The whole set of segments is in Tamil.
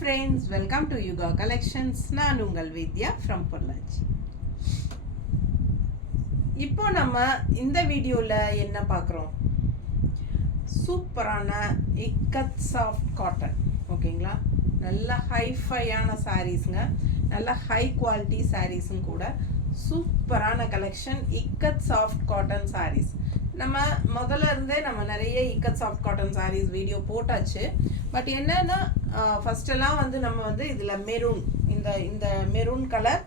friends, welcome to Yuga Collections. நான் உங்கள் வித்யா from பொள்ளாச்சி. இப்போ நம்ம இந்த வீடியோல என்ன பார்க்குறோம்? சூப்பரான இக்கத் சாஃப்ட் காட்டன். ஓகேங்களா? நல்ல ஹைஃபையான சாரீஸ்ங்க. நல்ல ஹை குவாலிட்டி சாரீஸும் கூட. சூப்பரான collection ikat soft cotton sarees. நம்ம முதல்ல இருந்தே நம்ம நிறைய ikat soft cotton sarees video போட்டாச்சு. பட் என்னன்னா ஃபர்ஸ்டெல்லாம் வந்து நம்ம வந்து இதில் மெரூன் இந்த maroon colour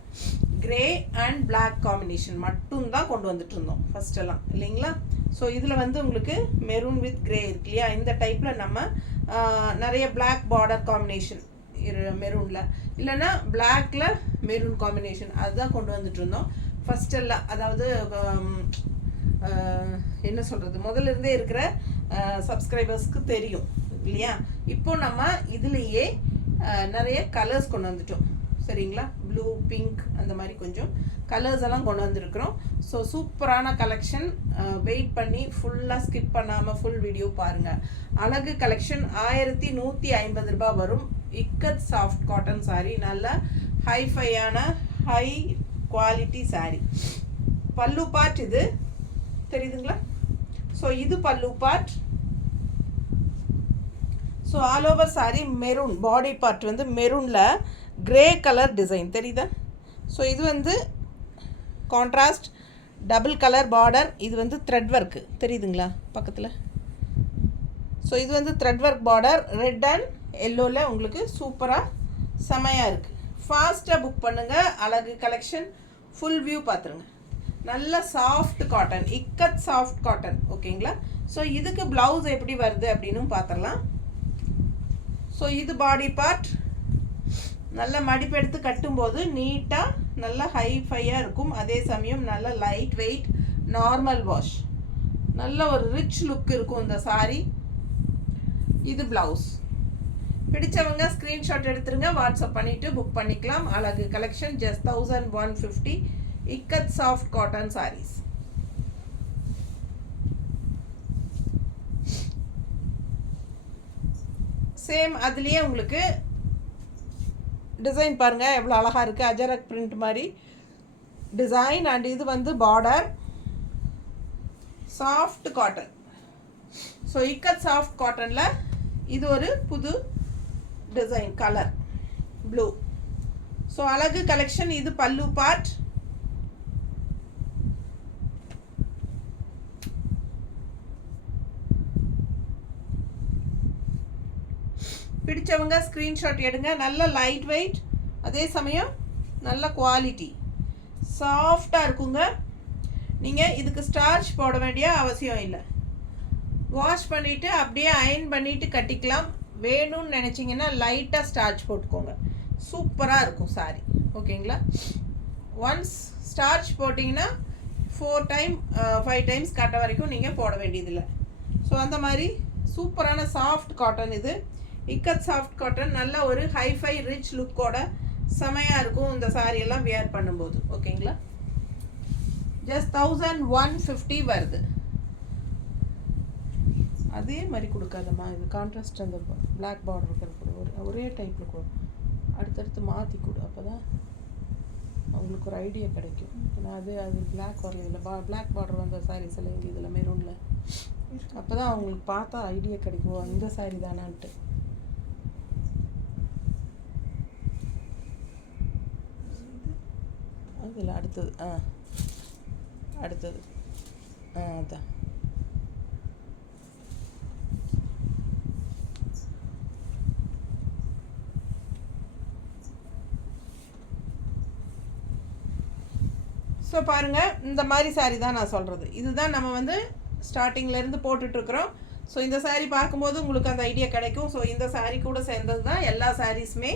grey and black combination மட்டும்தான் கொண்டு வந்துட்டு இருந்தோம் ஃபர்ஸ்டெல்லாம், இல்லைங்களா? ஸோ இதில் வந்து உங்களுக்கு மெரூன் வித் கிரே இருக்கு இல்லையா? இந்த டைப்பில் நம்ம நிறைய பிளாக் பார்டர் காம்பினேஷன் மெரூனில் இல்லைன்னா பிளாக்ல மெரூன் காம்பினேஷன் அதுதான் கொண்டு வந்துட்டு இருந்தோம் ஃபர்ஸ்டெல்லாம். அதாவது என்ன சொல்கிறது, முதல்ல இருந்தே இருக்கிற சப்ஸ்கிரைபர்ஸ்க்கு தெரியும் இல்லையா? இப்போ நம்ம இதுலேயே நிறைய கலர்ஸ் கொண்டு வந்துட்டோம், சரிங்களா? ப்ளூ, பிங்க் அந்த மாதிரி கொஞ்சம் கலர்ஸ் எல்லாம் கொண்டு வந்திருக்கிறோம். ஸோ சூப்பரான கலெக்ஷன். வெயிட் பண்ணி ஃபுல்லாக ஸ்கிப் பண்ணாமல் ஃபுல் வீடியோ பாருங்கள். அழகு கலெக்ஷன் 1150 ரூபாய் வரும். இக்கத் சாஃப்ட் காட்டன் சாரீ, நல்ல ஹைஃபையான ஹை குவாலிட்டி சாரீ. பல்லு பார்ட் இது தெரியுதுங்களா? ஸோ இது pallu part. So all over sari maroon, பாடி பார்ட் வந்து மெரூனில் கிரே கலர் டிசைன் தெரியுதா? ஸோ இது வந்து கான்ட்ராஸ்ட் டபுள் கலர் பார்டர். இது வந்து த்ரெட் ஒர்க்கு தெரியுதுங்களா பக்கத்தில்? ஸோ இது வந்து thread work border, red and எல்லோவில் உங்களுக்கு சூப்பராக செமையாக இருக்குது. ஃபாஸ்ட்டாக புக் பண்ணுங்கள். அழகு கலெக்ஷன் ஃபுல் வியூ பார்த்துருங்க. நல்ல soft cotton, ikat soft cotton. ஓகேங்களா? ஸோ இதுக்கு ப்ளவுஸ் எப்படி வருது அப்படின்னு பார்த்துடலாம். ஸோ இது பாடி பார்ட். நல்ல மடிப்பெடுத்து கட்டும்போது நீட்டாக நல்ல ஹைஃபையாக இருக்கும். அதே சமயம் நல்ல லைட் வெயிட், நார்மல் வாஷ், நல்ல ஒரு ரிச் லுக் இருக்கும் இந்த சாரீ. இது ப்ளவுஸ். பிடிச்சவங்க ஸ்க்ரீன்ஷாட் எடுத்துருங்க, வாட்ஸ்அப் பண்ணிவிட்டு புக் பண்ணிக்கலாம். அழகு collection just 1150 ikat soft cotton sarees. Same அதுலேயே உங்களுக்கு டிசைன் பாருங்கள் எவ்வளோ அழகாக இருக்குது. அஜரக் பிரிண்ட் மாதிரி டிசைன். அண்ட் இது வந்து border, soft cotton. So ikat soft காட்டனில் இது ஒரு புது டிசைன் கலர் ப்ளூ. ஸோ அழகு கலெக்ஷன். இது பல்லு பார்ட். பிடிச்சவங்க ஸ்க்ரீன்ஷாட் எடுங்க. நல்ல லைட் வெயிட், அதே சமயம் நல்ல குவாலிட்டி, சாஃப்டாக இருக்குங்க. நீங்கள் இதுக்கு ஸ்டார்ச் போட வேண்டிய அவசியம் இல்லை. வாஷ் பண்ணிவிட்டு அப்படியே அயன் பண்ணிவிட்டு கட்டிக்கலாம். வேணும்னு நினச்சிங்கன்னா லைட்டாக ஸ்டார்ச் போட்டுக்கோங்க, சூப்பராக இருக்கும் சாரி. ஓகேங்களா? ஒன்ஸ் ஸ்டார்ச் போட்டிங்கன்னா 4 டைம் 5 டைம்ஸ் கட்ட வரைக்கும் நீங்கள் போட வேண்டியதில்லை. ஸோ அந்த மாதிரி சூப்பரான சாஃப்ட் காட்டன் இது. இக்கத் சாஃப்ட் காட்டன் நல்ல ஒரு ஹைஃபை ரிச் லுக்கோட செமையாக இருக்கும் இந்த சாரியெல்லாம் வியர் பண்ணும்போது. ஓகேங்களா? ஜஸ்ட் 1150 வருது. அதே மாதிரி கொடுக்காதம்மா, இது கான்ட்ராஸ்ட் அந்த பிளாக் பார்டர் இருக்கிற கூட ஒரே டைப்பில் கூட அடுத்தடுத்து மாற்றி கொடு. அப்போ தான் அவங்களுக்கு ஒரு ஐடியா கிடைக்கும். ஏன்னா அது பிளாக் வரல, இல்லை பிளாக் பார்டர் வந்த சாரீஸ் எல்லாம் இங்கே இதில் மெரூனில். அப்போ தான் அவங்களுக்கு பார்த்தா ஐடியா கிடைக்கும் இந்த சாரீ தானான்ட்டு. அதில் அடுத்தது அடுத்தது அதான். ஸோ பாருங்கள், இந்த மாதிரி சாரீ தான் நான் சொல்கிறது. இதுதான் நம்ம வந்து ஸ்டார்டிங்லேருந்து போட்டுட்ருக்குறோம். ஸோ இந்த சாரீ பார்க்கும்போது உங்களுக்கு அந்த ஐடியா கிடைக்கும். ஸோ இந்த சாரீ கூட சேர்ந்தது தான் எல்லா சாரீஸுமே.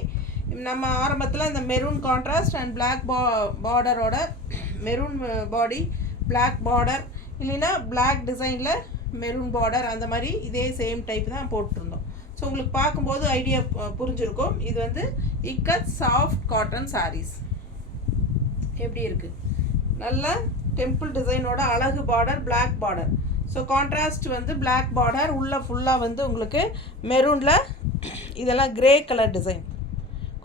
நம்ம ஆரம்பத்தில் இந்த மெரூன் கான்ட்ராஸ்ட் அண்ட் பிளாக் பார்டரோட மெரூன் பாடி பிளாக் பார்டர், இல்லைன்னா பிளாக் டிசைனில் மெரூன் பார்டர், அந்த மாதிரி இதே சேம் டைப் தான் போட்டிருந்தோம். ஸோ உங்களுக்கு பார்க்கும்போது ஐடியா புரிஞ்சிருக்கும். இது வந்து இக்கத் சாஃப்ட் காட்டன் சாரீஸ். எப்படி இருக்குது? நல்ல டெம்பிள் டிசைனோட அழகு border, black border. So contrast வந்து பிளாக் பார்டர், உள்ள ஃபுல்லாக வந்து உங்களுக்கு மெரூனில் இதெல்லாம் கிரே கலர் டிசைன்.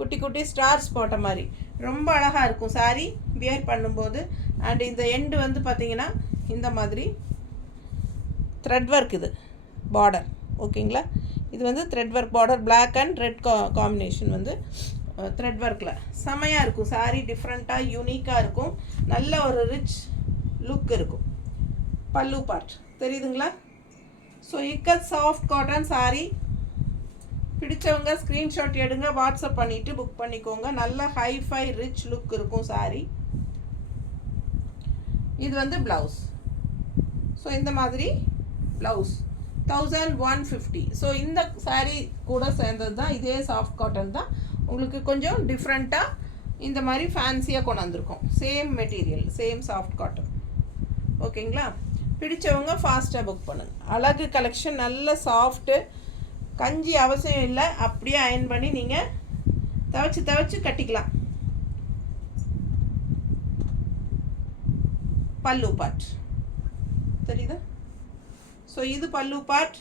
குட்டி குட்டி ஸ்டார்ஸ் போட்ட மாதிரி ரொம்ப அழகாக இருக்கும் சாரீ வியர் பண்ணும்போது. அண்ட் இந்த எண்டு வந்து பார்த்திங்கன்னா இந்த மாதிரி த்ரெட் ஒர்க் இது பார்டர். ஓகேங்களா, இது வந்து thread work border, black and red combination வந்து த்ரெட் ஒர்க்கில் செமையாக இருக்கும் சாரீ. டிஃப்ரெண்ட்டாக யூனிக்காக இருக்கும், நல்ல ஒரு ரிச் லுக் இருக்கும். பல்லு பார்ட் தெரியுதுங்களா? So ikat soft cotton sari பிடிச்சவங்க ஸ்க்ரீன்ஷாட் எடுங்க, வாட்ஸ்அப் பண்ணிவிட்டு புக் பண்ணிக்கோங்க. நல்ல ஹைஃபை ரிச் லுக் இருக்கும் சாரீ. இது வந்து ப்ளவுஸ். ஸோ இந்த மாதிரி ப்ளவுஸ் 1150. ஸோ இந்த சாரீ கூட சேர்ந்தது தான், இதே சாஃப்ட் காட்டன் தான். உங்களுக்கு கொஞ்சம் டிஃப்ரெண்ட்டாக இந்த மாதிரி ஃபேன்சியாக கொண்டு வந்திருக்கோம். Same material, same soft cotton. ஓகேங்களா, பிடிச்சவங்க ஃபாஸ்ட்டாக புக் பண்ணுங்கள். அழகு கலெக்ஷன், நல்ல சாஃப்ட்டு, கஞ்சி அவசியம் இல்லை, அப்படியே அயன் பண்ணி நீங்கள் துவைச்சி கட்டிக்கலாம். பல்லு பார்ட் தெரியுதா? ஸோ இது பல்லு பார்ட்.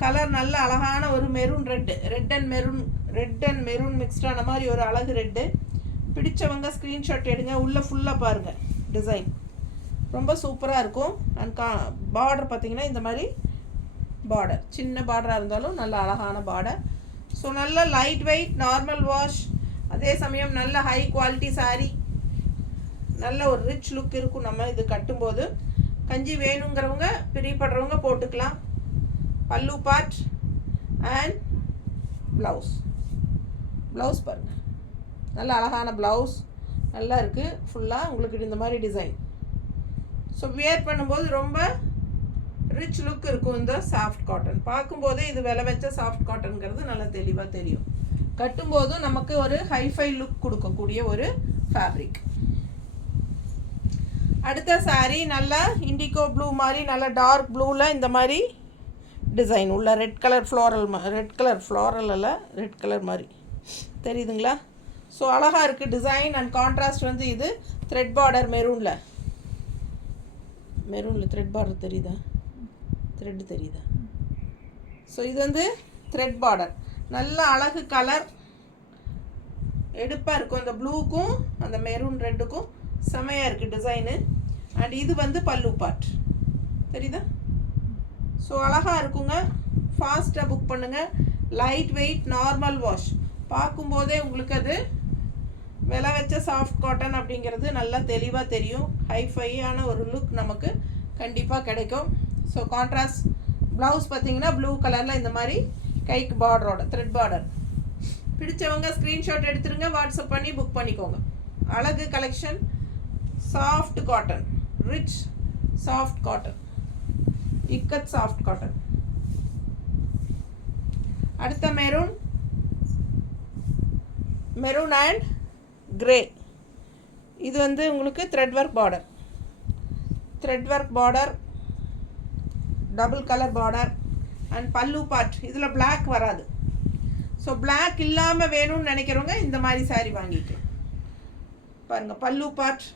கலர் நல்ல அழகான ஒரு மெரூன் ரெட் அண்ட் மெரூன் மிக்ஸ்டான மாதிரி ஒரு அழகு ரெட்டு. பிடிச்சவங்க ஸ்க்ரீன்ஷாட் எடுங்க. உள்ளே ஃபுல்லாக பாருங்கள் டிசைன் ரொம்ப சூப்பராக இருக்கும். அண்ட் பார்டர் பார்த்திங்கன்னா இந்த மாதிரி பார்டர், சின்ன பார்டராக இருந்தாலும் நல்ல அழகான பார்டர். ஸோ நல்ல லைட் வெயிட், நார்மல் வாஷ், அதே சமயம் நல்ல ஹை குவாலிட்டி சாரீ, நல்ல ஒரு ரிச் லுக் இருக்கும். நம்ம இது கட்டும்போது கஞ்சி வேணுங்கிறவங்க பிரியப்படுறவங்க போட்டுக்கலாம். பல்லு பார்ட் அண்ட் ப்ளவுஸ் பாருங்கள், நல்ல அழகான ப்ளவுஸ் நல்லா இருக்குது. ஃபுல்லாக உங்களுக்கு இந்த மாதிரி டிசைன். ஸோ வியர் பண்ணும்போது ரொம்ப ரிச் லுக் இருக்கும். இந்த சாஃப்ட் காட்டன் பார்க்கும்போதே இது விலை வச்ச சாஃப்ட் காட்டனுங்கிறது நல்லா தெளிவாக தெரியும். கட்டும்போதும் நமக்கு ஒரு ஹைஃபை லுக் கொடுக்கக்கூடிய ஒரு ஃபேப்ரிக். அடுத்த சாரீ நல்லா இண்டிகோ ப்ளூ மாதிரி, நல்லா டார்க் ப்ளூவில் இந்த மாதிரி டிசைன் உள்ள ரெட் கலர் ஃப்ளாரல் அல்ல, ரெட் கலர் மாதிரி தெரியுதுங்களா? ஸோ அழகாக இருக்குது டிசைன். அண்ட் கான்ட்ராஸ்ட் வந்து இது த்ரெட் பார்டர், மெரூனில் த்ரெட் பார்டர் தெரியுதா? தெரியுதா? ஸோ இது வந்து த்ரெட் பார்டர், நல்ல அழகு கலர், எடுப்பாக இருக்கும். அந்த ப்ளூக்கும் அந்த மெரூன் ரெட்டுக்கும் செமையாக இருக்குது டிசைனு. அண்ட் இது வந்து பல்லு பார்ட் தெரியுதா? ஸோ அழகாக இருக்குங்க. ஃபாஸ்ட்டாக புக் பண்ணுங்கள். Light weight, normal wash. பார்க்கும்போதே உங்களுக்கு அது விலை வச்ச சாஃப்ட் காட்டன் அப்படிங்கிறது நல்லா தெளிவாக தெரியும். ஹைஃபையான ஒரு லுக் நமக்கு கண்டிப்பாக கிடைக்கும். ஸோ கான்ட்ராஸ்ட் ப்ளவுஸ் பார்த்திங்கன்னா ப்ளூ கலரில் இந்த மாதிரி கைக்கு பார்டரோட த்ரெட் பார்டர். பிடிச்சவங்க ஸ்க்ரீன்ஷாட் எடுத்துருங்க, வாட்ஸ்அப் பண்ணி புக் பண்ணிக்கோங்க. அழகு collection, soft cotton, rich soft cotton, ikat soft cotton. அடுத்த மெரூன் அண்ட் கிரே. இது வந்து உங்களுக்கு thread work border, double colour border and பல்லு பார்ட். இதில் பிளாக் வராது. ஸோ பிளாக் இல்லாமல் வேணும்னு நினைக்கிறவங்க இந்த மாதிரி சாரீ வாங்கிக்கலாம். பாருங்கள் பல்லு பார்ட்.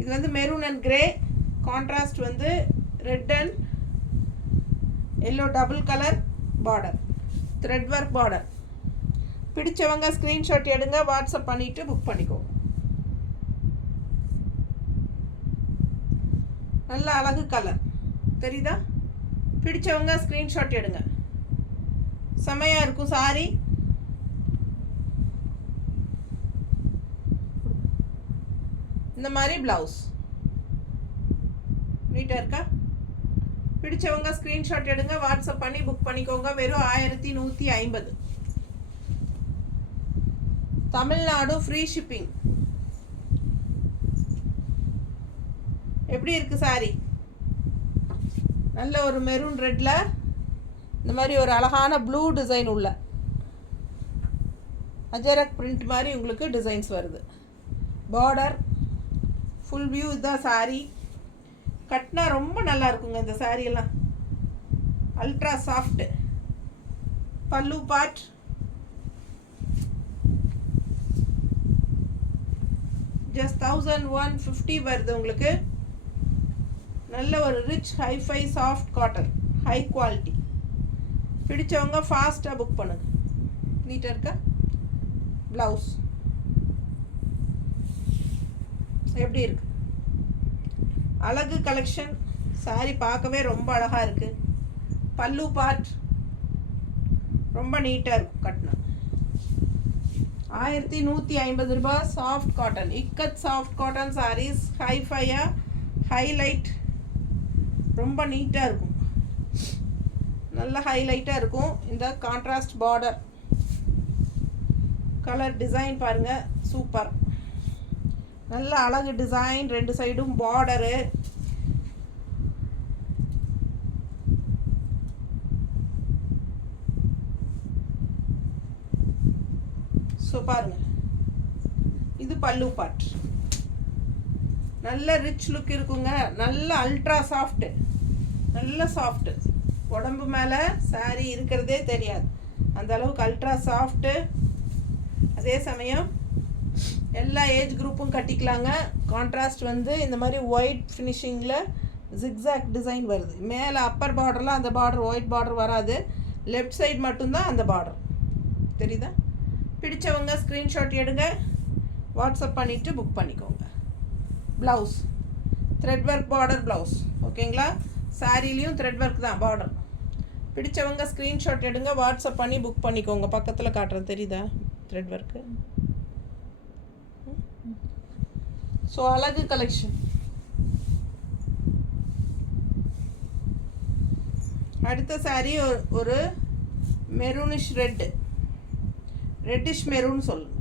இது வந்து மெரூன் அண்ட் கிரே, கான்ட்ராஸ்ட் வந்து red and yellow double colour border, thread work border. பிடிச்சவங்க ஸ்க்ரீன்ஷாட் எடுங்க, வாட்ஸ்அப் பண்ணிவிட்டு புக் பண்ணிக்கோங்க. நல்ல அழகு கலர் தெரியுதா? பிடிச்சவங்க ஸ்க்ரீன்ஷாட் எடுங்க. செமையாக இருக்கும் சாரீ. இந்த மாதிரி ப்ளவுஸ் நீட்டாக இருக்கா? பிடிச்சவங்க ஸ்க்ரீன்ஷாட் எடுங்க, வாட்ஸ்அப் பண்ணி புக் பண்ணிக்கோங்க. வெறும் 1150. Tamil Nadu free shipping. எப்படி இருக்குது சாரீ? நல்ல ஒரு மெரூன் ரெட்டில் இந்த மாதிரி ஒரு அழகான ப்ளூ டிசைன் உள்ள அஜரக் பிரிண்ட் மாதிரி உங்களுக்கு டிசைன்ஸ் வருது. பார்டர் ஃபுல் வியூ இதுதான் சாரீ. கட்டினா ரொம்ப நல்லா இருக்குங்க இந்த சாரியெல்லாம். Ultra soft. Pallu part. Just 1150 வருது உங்களுக்கு. நல்ல ஒரு rich hifi soft cotton, high quality. பிடிச்சவங்க ஃபாஸ்ட்டாக புக் பண்ணுங்க. நீட்டாக இருக்கா? ப்ளவுஸ் எப்படி இருக்கு? அழகு கலெக்ஷன். சாரி பார்க்கவே ரொம்ப அழகாக இருக்குது. பல்லு பார்ட் ரொம்ப நீட்டாக இருக்கும். கட்டினா 1150 ரூபாய். Soft cotton, ikat soft cotton saris. ஹைஃபையாக ஹைலைட், ரொம்ப நீட்டாக இருக்கும். நல்ல ஹைலைட்டாக இருக்கும். இந்த கான்ட்ராஸ்ட் பார்டர் கலர் டிசைன் பாருங்கள், சூப்பர். நல்ல அழகு டிசைன், 2 சைடும் பார்டரு. ஸோ பாருங்க, இது பல்லு பார்ட். நல்ல ரிச் லுக் இருக்குங்க. நல்ல அல்ட்ரா சாஃப்ட்டு, நல்ல சாஃப்ட்டு. உடம்பு மேலே சாரீ இருக்கிறதே தெரியாது, அந்த அளவுக்கு அல்ட்ரா சாஃப்ட்டு. அதே சமயம் எல்லா ஏஜ் குரூப்பும் கட்டிக்கலாங்க. கான்ட்ராஸ்ட் வந்து இந்த மாதிரி ஒயிட் ஃபினிஷிங்கில் ஜிக்ஸாக் டிசைன் வருது. மேலே அப்பர் பார்டரில் அந்த பார்டர் ஒயிட் பார்டர் வராது, லெஃப்ட் சைடு மட்டும்தான் அந்த பார்டர். தெரியுதா? பிடிச்சவங்க ஸ்க்ரீன்ஷாட் எடுங்க, வாட்ஸ்அப் பண்ணிவிட்டு புக் பண்ணிக்கோங்க. Blouse thread work border blouse. ஓகேங்களா? சாரீலையும் த்ரெட் ஒர்க் தான் பார்டர். பிடிச்சவங்க ஸ்க்ரீன்ஷாட் எடுங்க, வாட்ஸ்அப் பண்ணி புக் பண்ணிக்கோங்க. பக்கத்தில் காட்டுறது தெரியுதா த்ரெட் ஒர்க்கு? ஸோ அழகு கலெக்ஷன். அடுத்த சாரீ ஒரு மெரூனிஷ் ரெட்டிஷ் மெரூன் சொல்லுங்க.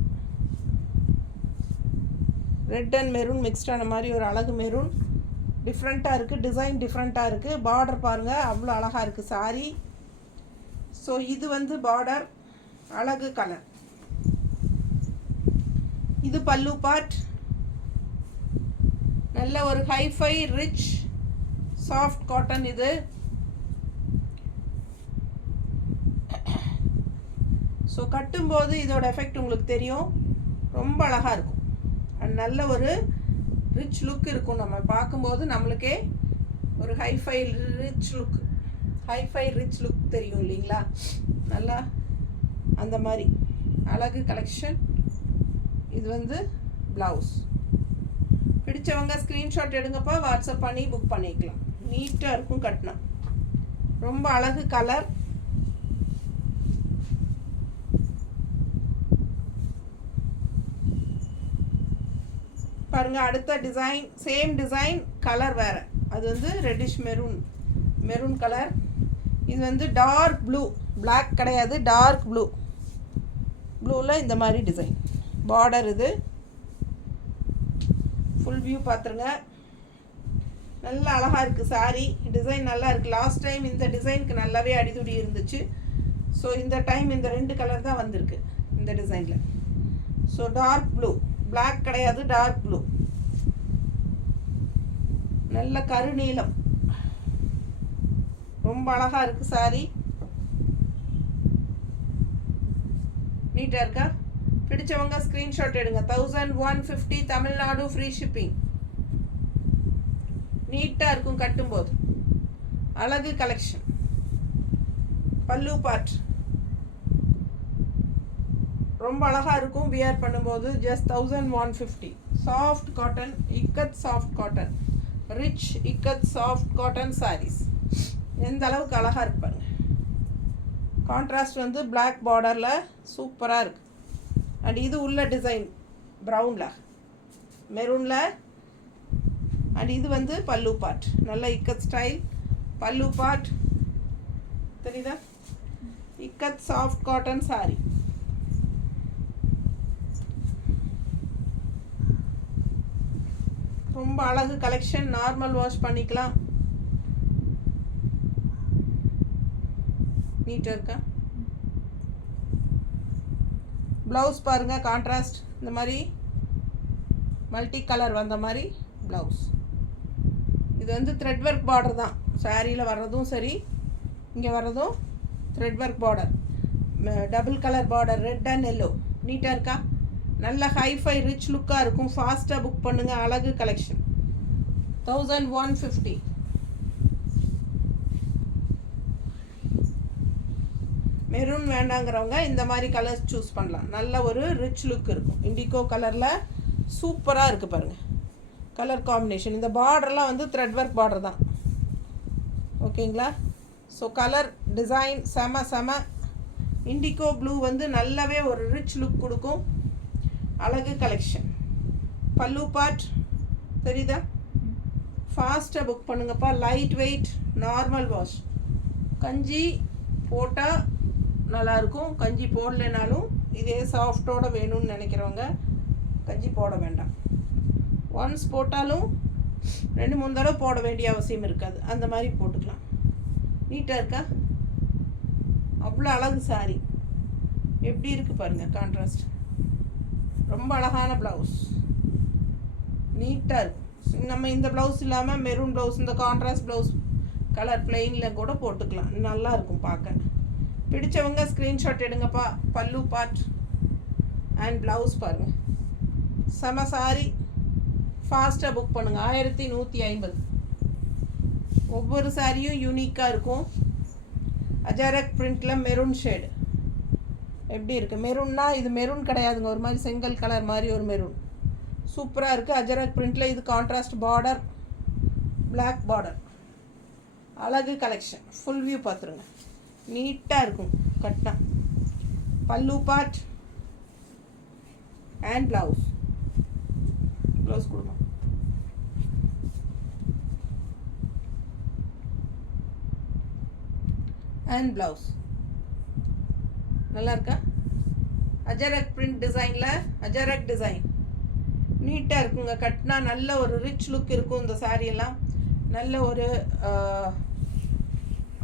ரெட் அண்ட் மெரூன் மிக்ஸ்டான மாதிரி ஒரு அழகு மெரூன். டிஃப்ரெண்ட்டாக இருக்குது, டிசைன் டிஃப்ரெண்ட்டாக இருக்குது. பார்டர் பாருங்கள், அவ்வளோ அழகாக இருக்குது சாரீ. ஸோ இது வந்து பார்டர், அழகு கலர். இது பல்லு பார்ட். நல்ல ஒரு ஹைஃபை ரிச் சாஃப்ட் காட்டன். இது ஸோ கட்டும்போது இதோட எஃபெக்ட் உங்களுக்கு தெரியும், ரொம்ப அழகாக இருக்கும். அண்ட் நல்ல ஒரு ரிச் லுக் இருக்கும். நம்ம பார்க்கும்போது நம்மளுக்கே ஒரு ஹைஃபை ரிச் லுக் தெரியும் இல்லைங்களா? நல்லா அந்த மாதிரி அழகு கலெக்ஷன். இது வந்து ப்ளவுஸ். பிடிச்சவங்க ஸ்க்ரீன்ஷாட் எடுங்கப்பா, வாட்ஸ்அப் பண்ணி புக் பண்ணிக்கலாம். நீட்டாக இருக்கும் கட்டினா. ரொம்ப அழகு கலர். பாருங்கள், அடுத்த டிசைன் சேம் டிசைன், கலர் வேறு. அது வந்து ரெட்டிஷ் மெரூன் கலர். இது வந்து டார்க் ப்ளூ, பிளாக் கிடையாது, டார்க் ப்ளூவில் இந்த மாதிரி டிசைன் பார்டர். இது ஃபுல் வியூ பார்த்துருங்க. நல்லா அழகாக இருக்குது சாரீ. டிசைன் நல்லா இருக்குது. லாஸ்ட் டைம் இந்த டிசைனுக்கு நல்லாவே அடிதுடி இருந்துச்சு. ஸோ இந்த டைம் இந்த 2 கலர் தான் வந்திருக்கு இந்த டிசைனில். ஸோ டார்க் ப்ளூ, பிளாக் கிடையாது, டார்க் ப்ளூ. நல்ல கருநீலம், ரொம்ப அழகாக இருக்குது சாரீ. நீட்டாக இருக்கா? பிடிச்சவங்க ஸ்க்ரீன்ஷாட் எடுங்க. 1150 தமிழ்நாடு, ஃப்ரீ ஷிப்பிங். நீட்டாக இருக்கும் கட்டும்போது. அழகு கலெக்ஷன். பல்லு பார்ட் ரொம்ப அழகாக இருக்கும் வியர் பண்ணும்போது. Just 1150. Soft cotton, ikat soft cotton, rich ikat soft cotton sarees. எந்த அளவுக்கு அழகாக இருப்பாங்க. கான்ட்ராஸ்ட் வந்து பிளாக் பார்டரில் சூப்பராக இருக்குது. அண்ட் இது உள்ள டிசைன் ப்ரௌனில் மெரூனில். அண்ட் இது வந்து பல்லு பார்ட். நல்ல இக்கத் ஸ்டைல் பல்லு பார்ட். தெரியுதா? Ikat soft cotton sari. ரொம்ப அழகு கலெக்ஷன். நார்மல் வாஷ் பண்ணிக்கலாம். நீட்டாக இருக்கா? ப்ளவுஸ் பாருங்கள், கான்ட்ராஸ்ட் இந்த மாதிரி மல்டி கலர் வந்த மாதிரி ப்ளவுஸ். இது வந்து த்ரெட் ஒர்க் பார்டர் தான். சாரியில் வர்றதும் சரி, இங்கே வர்றதும் thread work border. Double colour border, red and yellow. நீட்டாக இருக்கா? நல்ல ஹைஃபை ரிச் லுக்காக இருக்கும். ஃபாஸ்ட்டாக புக் பண்ணுங்கள். அழகு கலெக்ஷன். 1150. மெரூன் வேண்டாங்கிறவங்க இந்த மாதிரி கலர்ஸ் சூஸ் பண்ணலாம். நல்ல ஒரு ரிச் லுக் இருக்கும். இண்டிகோ கலரில் சூப்பராக இருக்குது பாருங்கள் கலர் காம்பினேஷன். இந்த பார்டர்லாம் வந்து த்ரெட் ஒர்க் பார்டர் தான். ஓகேங்களா? ஸோ கலர் டிசைன் செம. இண்டிகோ ப்ளூ வந்து நல்லாவே ஒரு ரிச் லுக் கொடுக்கும். அழகு கலெக்ஷன். பல்லு பார்ட் தெரியுதா? ஃபாஸ்ட்டாக புக் பண்ணுங்கப்பா. Light weight, normal wash. கஞ்சி போட்டால் நல்லாயிருக்கும். கஞ்சி போடலைனாலும் இதே சாஃப்டோடு வேணும்னு நினைக்கிறவங்க கஞ்சி போட வேண்டாம். ஒன்ஸ் போட்டாலும் 2-3 தடவை போட வேண்டிய அவசியம் இருக்காது. அந்த மாதிரி போட்டுக்கலாம். நீட்டாக இருக்கா? அவ்வளோ அழகு சாரி. எப்படி இருக்குது பாருங்கள் கான்ட்ராஸ்ட். ரொம்ப அழகான ப்ளவுஸ். நீட்டாக இருக்கும். நம்ம இந்த ப்ளவுஸ் இல்லாமல் மெரூன் ப்ளவுஸ், இந்த கான்ட்ராஸ்ட் ப்ளவுஸ் கலர் பிளெயினில் கூட போட்டுக்கலாம். நல்லாயிருக்கும் பார்க்க. பிடிச்சவங்க ஸ்க்ரீன்ஷாட் எடுங்கப்பா. பல்லு பார்ட் அண்ட் ப்ளவுஸ் பாருங்கள். செம சாரி. ஃபாஸ்ட்டாக புக் பண்ணுங்கள். 1150. ஒவ்வொரு சாரியும் யூனிக்காக இருக்கும். அஜாரக் பிரிண்டில் மெரூன் ஷேடு எப்படி இருக்குது? மெரூன்னா இது மெரூன் கிடையாதுங்க, ஒரு மாதிரி செங்கல் கலர் மாதிரி ஒரு மெரூன். சூப்பராக இருக்குது. அஜரக் பிரிண்டில் இது கான்ட்ராஸ்ட் பார்டர், பிளாக் பார்டர். அழகு கலெக்ஷன். ஃபுல் வியூ பார்த்துருங்க. நீட்டாக இருக்கும் கட்டினா. பல்லு பார்ட் அண்ட் ப்ளவுஸ். ப்ளவுஸ் கொடுங்க. அண்ட் ப்ளவுஸ் நல்லா இருக்கா? அஜரக் பிரிண்ட் டிசைனில் அஜரக் டிசைன் நீட்டாக இருக்குங்க. கட்டினா நல்ல ஒரு ரிச் லுக் இருக்கும். இந்த சாரியெல்லாம் நல்ல ஒரு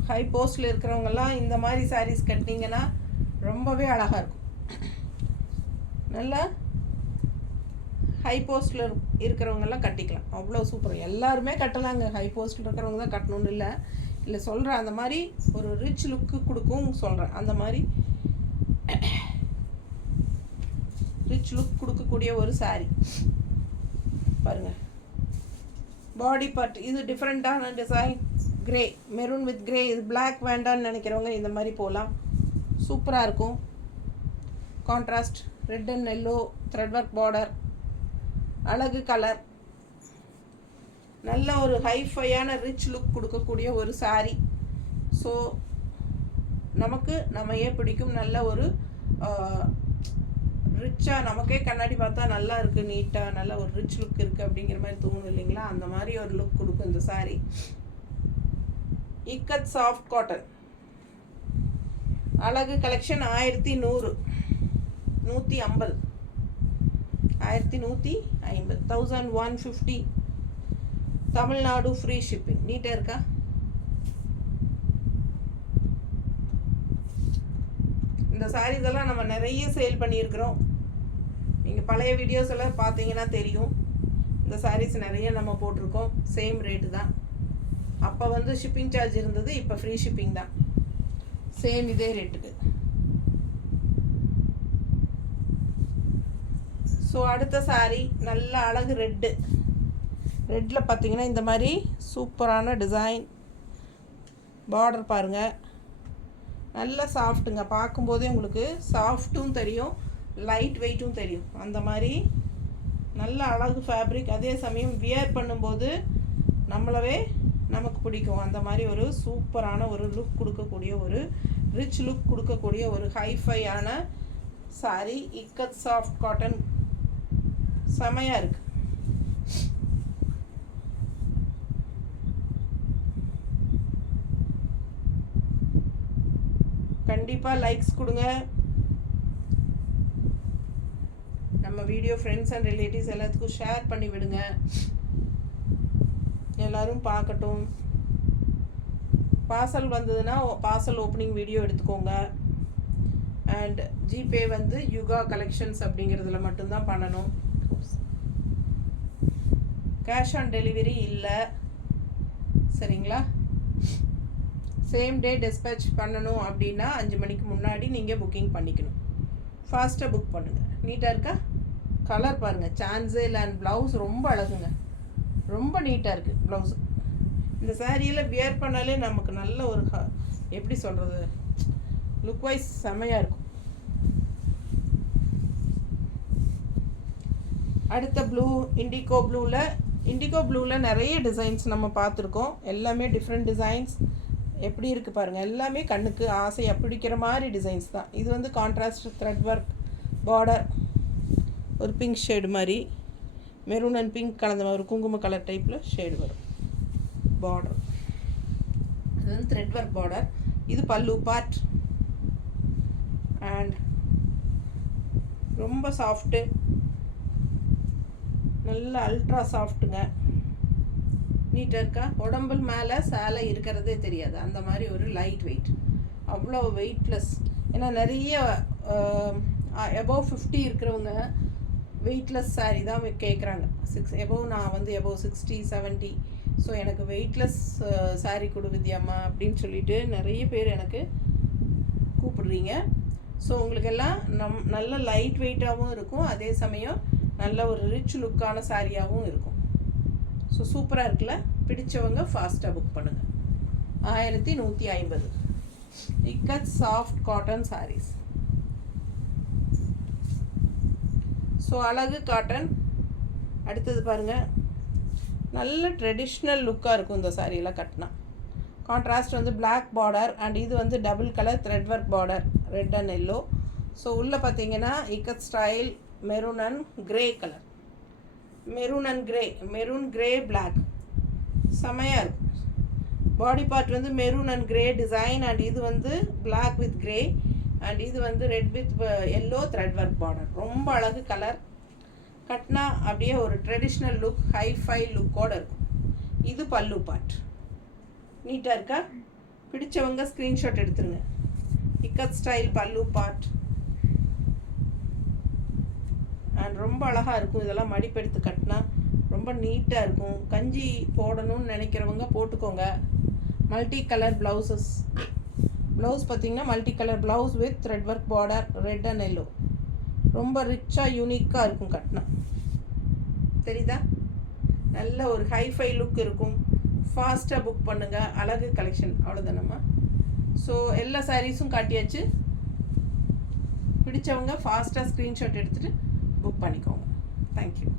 ஹை போஸ்டில் இருக்கிறவங்கெல்லாம் இந்த மாதிரி சாரீஸ் கட்டினீங்கன்னா ரொம்பவே அழகாக இருக்கும். நல்லா ஹை போஸ்டில் இருக்கிறவங்கெல்லாம் கட்டிக்கலாம். அவ்வளோ சூப்பர். எல்லாருமே கட்டலாங்க. ஹை போஸ்டில் இருக்கிறவங்க தான் கட்டணும்னு இல்லை சொல்கிறேன். அந்த மாதிரி ஒரு ரிச் லுக்கு கொடுக்கும் சொல்கிறேன். அந்த மாதிரி ரிச் லுக் கொடுக்கக்கூடிய ஒரு சாரீ பாருங்கள். பாடி பார்ட் இது டிஃப்ரெண்ட்டான design. Grey, maroon with grey. இது பிளாக் வேண்டான்னு நினைக்கிறவங்க இந்த மாதிரி போகலாம். சூப்பராக இருக்கும். Contrast red and yellow thread work border. அழகு கலர். நல்ல ஒரு ஹைஃபையான ரிச் லுக் கொடுக்கக்கூடிய ஒரு சாரீ. ஸோ நமக்கு நம்மையே பிடிக்கும். நல்ல ஒரு ரிச்சாக நமக்கே கண்ணாடி பார்த்தா நல்லா இருக்குது, நீட்டாக நல்ல ஒரு ரிச் லுக் இருக்குது அப்படிங்கிற மாதிரி தோணும் இல்லைங்களா? அந்த மாதிரி ஒரு லுக் கொடுக்கும் இந்த சாரீ. Ikat soft cotton. அழகு கலெக்ஷன். 1100, 150, 1150, 1150. Tamil Nadu free shipping. நீட்டாக இருக்கா? இந்த சாரீஸ் எல்லாம் நம்ம நிறைய சேல் பண்ணியிருக்கிறோம். நீங்கள் பழைய வீடியோஸ் எல்லாம் பார்த்தீங்கன்னா தெரியும். இந்த சாரீஸ் நிறைய நம்ம போட்டிருக்கோம். சேம் ரேட்டு தான். அப்போ வந்து ஷிப்பிங் சார்ஜ் இருந்தது, இப்போ ஃப்ரீ ஷிப்பிங் தான். சேம் இதே ரேட்டுக்கு. ஸோ அடுத்த சாரீ நல்ல அழகு ரெட்டு. ரெட்டில் பார்த்தீங்கன்னா இந்த மாதிரி சூப்பரான டிசைன். பார்டர் பாருங்கள். நல்ல சாஃப்ட்டுங்க. பார்க்கும்போதே உங்களுக்கு சாஃப்ட்டும் தெரியும், லைட் வெயிட்டும் தெரியும். அந்த மாதிரி நல்ல அழகு ஃபேப்ரிக். அதே சமயம் வியர் பண்ணும்போது நமக்கு பிடிக்கும். அந்த மாதிரி ஒரு சூப்பரான ஒரு லுக் கொடுக்கக்கூடிய, ஒரு ரிச் லுக் கொடுக்கக்கூடிய ஒரு ஹைஃபையான சாரீ. Ikat soft cotton. செமையாக இருக்குது. கண்டிப்பாக லைக்ஸ் கொடுங்க. நம்ம வீடியோ ஃப்ரெண்ட்ஸ் அண்ட் ரிலேட்டிவ்ஸ் எல்லாத்துக்கும் ஷேர் பண்ணி விடுங்க. எல்லோரும் பார்க்கட்டும். பார்சல் வந்ததுன்னா பார்சல் ஓப்பனிங் வீடியோ எடுத்துக்கோங்க. அண்ட் ஜிபே வந்து யுகா கலெக்ஷன்ஸ் அப்படிங்கிறதுல மட்டும்தான் பண்ணணும். கேஷ் ஆன் டெலிவரி இல்லை, சரிங்களா? சேம் டே டிஸ்பேச் பண்ணணும் அப்படின்னா 5 மணிக்கு முன்னாடி நீங்கள் புக்கிங் பண்ணிக்கணும். ஃபாஸ்ட்டாக புக் பண்ணுங்கள். நீட்டாக இருக்கா? கலர் பாருங்கள், சான்ஸே இல்லை. அண்ட் ப்ளவுஸ் ரொம்ப அழகுங்க, ரொம்ப நீட்டாக இருக்குது ப்ளவுஸு. இந்த சாரியில் வியர் பண்ணாலே நமக்கு நல்ல ஒரு எப்படி சொல்கிறது, லுக் வைஸ் செம்மையாக இருக்கும். அடுத்த ப்ளூ இண்டிகோ ப்ளூவில் நிறைய டிசைன்ஸ் நம்ம பார்த்துருக்கோம். எல்லாமே டிஃப்ரெண்ட் டிசைன்ஸ். எப்படி இருக்குது பாருங்கள், எல்லாமே கண்ணுக்கு ஆசையாக பிடிக்கிற மாதிரி டிசைன்ஸ் தான். இது வந்து கான்ட்ராஸ்ட் த்ரெட் ஒர்க் பார்டர், ஒரு பிங்க் ஷேடு மாதிரி, மெரூன் அண்ட் பிங்க் கலந்த மாதிரி ஒரு குங்கும கலர் டைப்பில் ஷேடு வரும் பார்டர். இது வந்து த்ரெட் ஒர்க் பார்டர். இது பல்லு பார்ட். அண்ட் ரொம்ப சாஃப்ட்டு, நல்ல அல்ட்ரா சாஃப்ட்டுங்க. நீட்டாக இருக்கா? உடம்புல மேலே சேலை இருக்கிறதே தெரியாது, அந்த மாதிரி ஒரு லைட் வெயிட். அவ்வளோ வெயிட்லெஸ். ஏன்னா நிறைய எபோவ் 50 இருக்கிறவங்க வெயிட்லெஸ் சாரீ தான் கேட்குறாங்க. நான் வந்து எபோவ் 60 70. ஸோ எனக்கு வெயிட்லெஸ் சாரீ கொடு வித்யாம்மா அப்படின்னு சொல்லிட்டு நிறைய பேர் எனக்கு கூப்பிடுறீங்க. ஸோ உங்களுக்கெல்லாம் நல்ல லைட் வெயிட்டாகவும் இருக்கும், அதே சமயம் நல்ல ஒரு ரிச் லுக்கான சாரியாகவும் இருக்கும். ஸோ சூப்பராக இருக்குல்ல? பிடிச்சவங்க ஃபாஸ்ட்டாக புக் பண்ணுங்கள். 1150. Ikat soft cotton sarees. So அழகு காட்டன். அடுத்தது பாருங்கள், நல்ல ட்ரெடிஷ்னல் லுக்காக இருக்கும் இந்த சாரியெல்லாம் கட்டினா. கான்ட்ராஸ்ட் வந்து பிளாக் பார்டர் அண்ட் இது வந்து double colour thread work border, red and yellow. So உள்ளே பார்த்தீங்கன்னா ikat style maroon and grey colour, maroon grey black, செமையாக இருக்கும். பாடி பார்ட் வந்து maroon and grey design and இது வந்து பிளாக் வித் கிரே அண்ட் இது வந்து red with yellow thread work border. ரொம்ப அழகு கலர். கட்டினா அப்படியே ஒரு ட்ரெடிஷ்னல் லுக், ஹைஃபை லுக்கோடு இருக்கும். இது பல்லு பார்ட். நீட்டாக இருக்கா? பிடிச்சவங்க ஸ்க்ரீன்ஷாட் எடுத்துருங்க. இக்கத் ஸ்டைல் பல்லு பார்ட் அண்ட் ரொம்ப அழகாக இருக்கும். இதெல்லாம் மடிப்பெடுத்து கட்டினா ரொம்ப நீட்டாக இருக்கும். கஞ்சி போடணும்னு நினைக்கிறவங்க போட்டுக்கோங்க. Multi colour blouses. ப்ளவுஸ் பார்த்திங்கன்னா multi colour blouse with thread work border, red and yellow. ரொம்ப ரிச்சாக யூனிக்காக இருக்கும் கட்டினா. தெரியுதா? நல்ல ஒரு ஹைஃபை லுக் இருக்கும். ஃபாஸ்ட்டாக புக் பண்ணுங்கள். அழகு கலெக்ஷன். அவ்வளோதானம்மா. ஸோ எல்லா சாரீஸும் காட்டியாச்சு. பிடிச்சவங்க ஃபாஸ்ட்டாக ஸ்க்ரீன்ஷாட் எடுத்துகிட்டு புக் பண்ணிக்கோங்க. தேங்க்யூ.